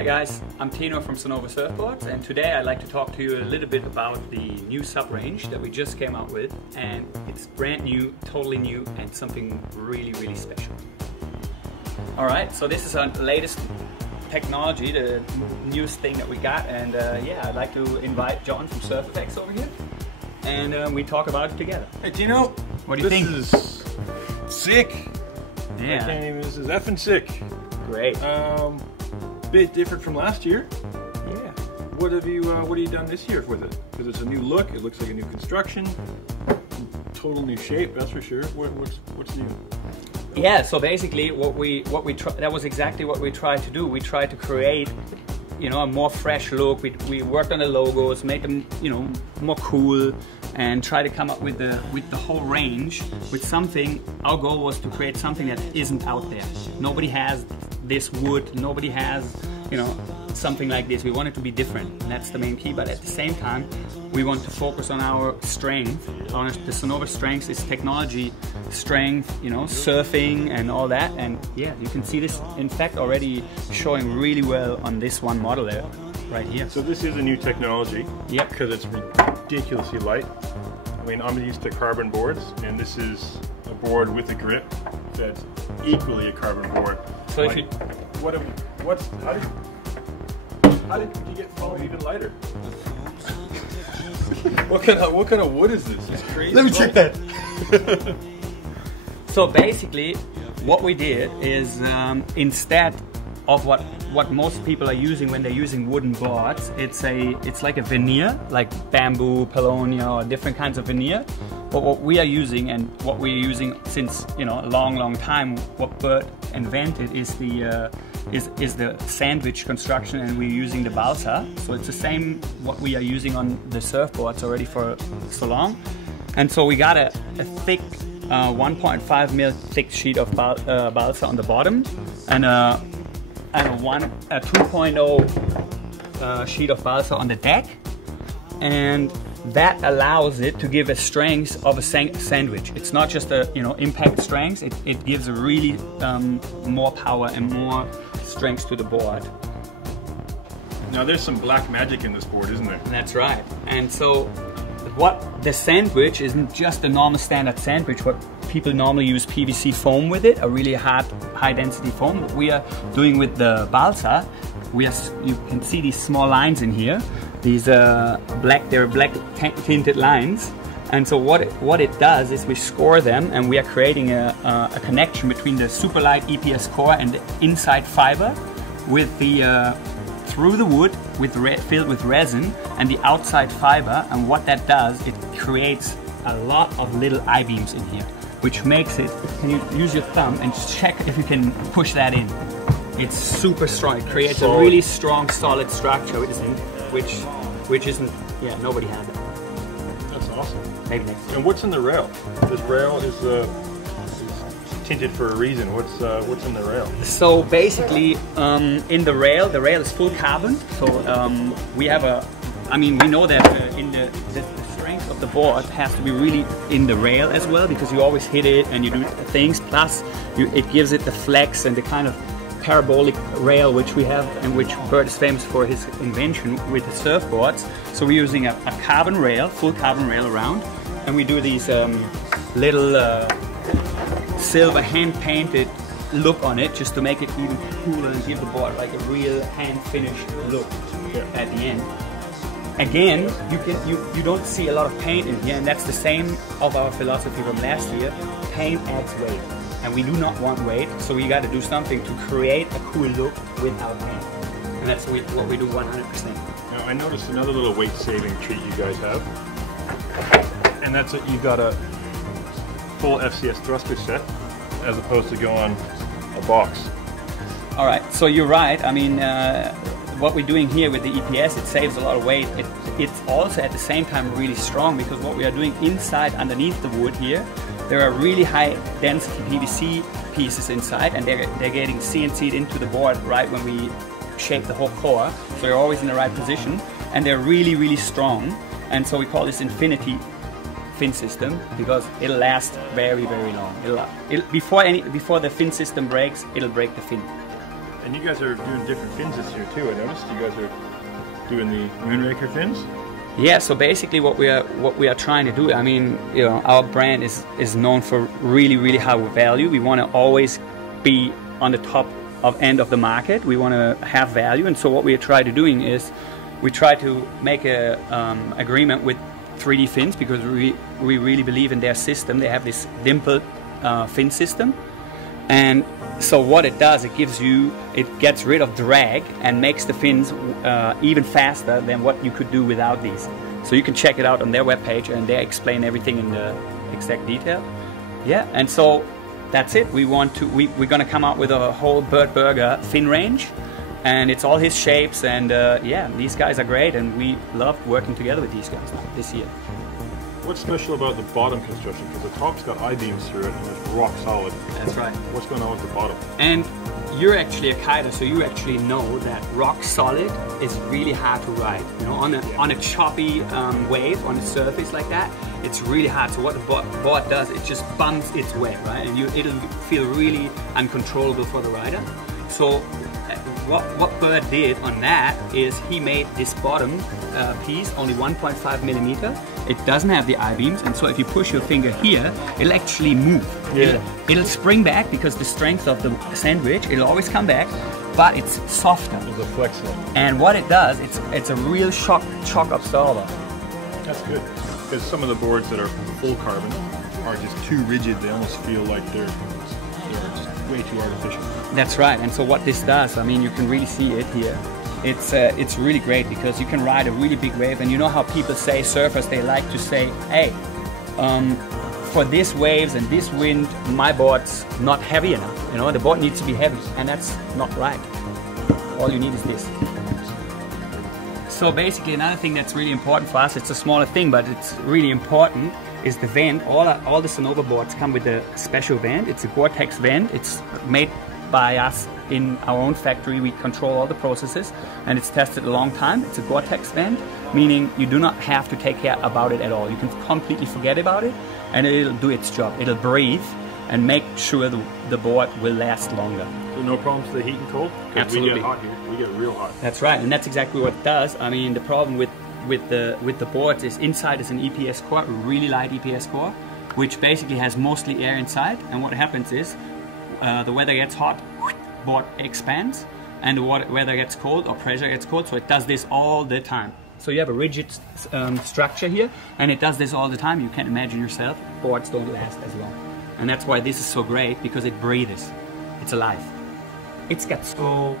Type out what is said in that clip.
Hi guys, I'm Tino from Sunova Surfboards, and today I'd like to talk to you a little bit about the new SUP range that we just came out with, and it's brand new, totally new, and something really special. Alright, so this is our latest technology, the newest thing that we got, and yeah, I'd like to invite John from SUP XXXTec over here, and we talk about it together. Hey Tino, what do you think? This is sick. Yeah. This is effing sick. Great. Bit different from last year. Yeah. What have you done this year with it? Because it's a new look. It looks like a new construction. Total new shape, that's for sure. What's new? Yeah. So basically, that was exactly what we tried to do. We tried to create, a more fresh look. We worked on the logos, made them, more cool, and try to come up with the whole range with something. Our goal was to create something that isn't out there. Nobody has this wood, nobody has, something like this. We want it to be different, and that's the main key, but at the same time, we want to focus on our strength. The Sunova strength is technology strength, surfing and all that, and yeah, you can see this, in fact, already showing really well on this one model there, right here. So this is a new technology. Yep. Because it's ridiculously light. I mean, I'm used to carbon boards, and this is a board with a grip that's equally a carbon board. So like, how did you get foam even lighter? What kind of wood is this? It's crazy. Let me check that. So basically, what we did is instead of what most people are using when they're using wooden boards, it's like a veneer, like bamboo, paulownia, or different kinds of veneer. But what we are using, and what we're using since a long time, what Bert invented is the sandwich construction, and we're using the balsa. So it's the same what we are using on the surfboards already for so long. And so we got a thick 1.5 mil thick sheet of balsa on the bottom, and a 2.0 sheet of balsa on the deck, and that allows it to give a strength of a sandwich. It's not just a impact strength. It gives a really more power and more strength to the board. Now there's some black magic in this board, isn't there? That's right. And so what the sandwich isn't just a normal standard sandwich. What people normally use PVC foam with it, a really high density foam. What we are doing with the balsa, you can see these small lines in here. These black tinted lines, and so what it does is we score them, and we are creating a connection between the super light EPS core and the inside fiber with the through the wood filled with resin and the outside fiber. And what that does, it creates a lot of little I-beams in here, which makes it. Can you use your thumb and just check if you can push that in? It's super strong. It creates a really strong, solid structure, which isn't. Yeah, nobody has it. That's awesome. Maybe next time. And what's in the rail? This rail is tinted for a reason. What's in the rail? So basically, in the rail is full carbon. So we have we know that in the strength of the board has to be really in the rail as well, because you always hit it and you do things. Plus, it gives it the flex and the kind of parabolic rail which we have, and which Bert is famous for his invention with the surfboards. So we're using a carbon rail, full carbon rail around, and we do these little silver hand-painted look on it, just to make it even cooler and give the board like a real hand-finished look at the end. Again, you don't see a lot of paint in here, and that's the same of our philosophy from last year. Paint adds weight, and we do not want weight, so we got to do something to create a cool look without paint, and that's what we do 100%. Now I noticed another little weight-saving treat you guys have, and that's that you've got a full FCS thruster set as opposed to going a box. All right, so you're right. I mean, what we're doing here with the EPS, it saves a lot of weight. It's also at the same time really strong, because what we are doing inside, underneath the wood here, there are really high density PVC pieces inside, and they're getting CNC'd into the board right when we shape the whole core. So they're always in the right position, and they're really strong. And so we call this infinity fin system, because it'll last very long. Before the fin system breaks, it'll break the fin. And you guys are doing different fins this year too. I noticed you guys are doing the Moonraker fins. Yeah, so basically what we are trying to do, I mean, you know, our brand is known for really high value. We want to always be on the top end of the market. We want to have value, and so what we try to doing is we try to make a agreement with 3D Fins, because we really believe in their system. They have this dimpled fin system, and so what it does, it gets rid of drag and makes the fins even faster than what you could do without these. So you can check it out on their webpage, and they explain everything in the exact detail. Yeah, and so that's it. We're gonna come out with a whole Bert Berger fin range, and it's all his shapes, and yeah, these guys are great, and we love working together with these guys this year. What's special about the bottom construction? Because the top's got I-beams through it and it's rock solid. That's right. What's going on with the bottom? And you're actually a kiter, so you actually know that rock solid is really hard to ride. You know, on a choppy wave, on a surface like that, it's really hard. So what the board does, it just bumps its way, right? And it'll feel really uncontrollable for the rider. So what Bert did on that is he made this bottom piece only 1.5 millimeter. It doesn't have the I-beams, and so if you push your finger here, it'll actually move. Yeah. It'll spring back because the strength of the sandwich, it'll always come back, but it's softer. It's a flexible. And what it does, it's a real shock absorber. That's good, because some of the boards that are full carbon are just too rigid. They almost feel like they're just way too artificial. That's right, and so what this does, I mean, you can really see it here. It's really great because you can ride a really big wave, and you know how people say, surfers, they like to say, hey, for these waves and this wind, my board's not heavy enough. You know, the board needs to be heavy, and that's not right. All you need is this. So basically, another thing that's really important for us, it's a smaller thing, but it's really important, is the vent. All the Sunova boards come with a special vent. It's a Gore-Tex vent. It's made by us in our own factory. We control all the processes, and it's tested a long time. It's a Gore-Tex vent, meaning you do not have to take care about it at all. You can completely forget about it, and it'll do its job. It'll breathe and make sure the board will last longer. So no problems with the heat and cold? Absolutely. We get hot here. We get real hot. That's right, and that's exactly what it does. I mean, the problem with the boards is inside is an EPS core, a really light EPS core, which basically has mostly air inside, and what happens is the weather gets hot, board expands, and the weather gets cold or pressure gets cold, so it does this all the time. So you have a rigid structure here, and it does this all the time. You can imagine yourself, boards don't last as long. And that's why this is so great, because it breathes. It's alive. It's got so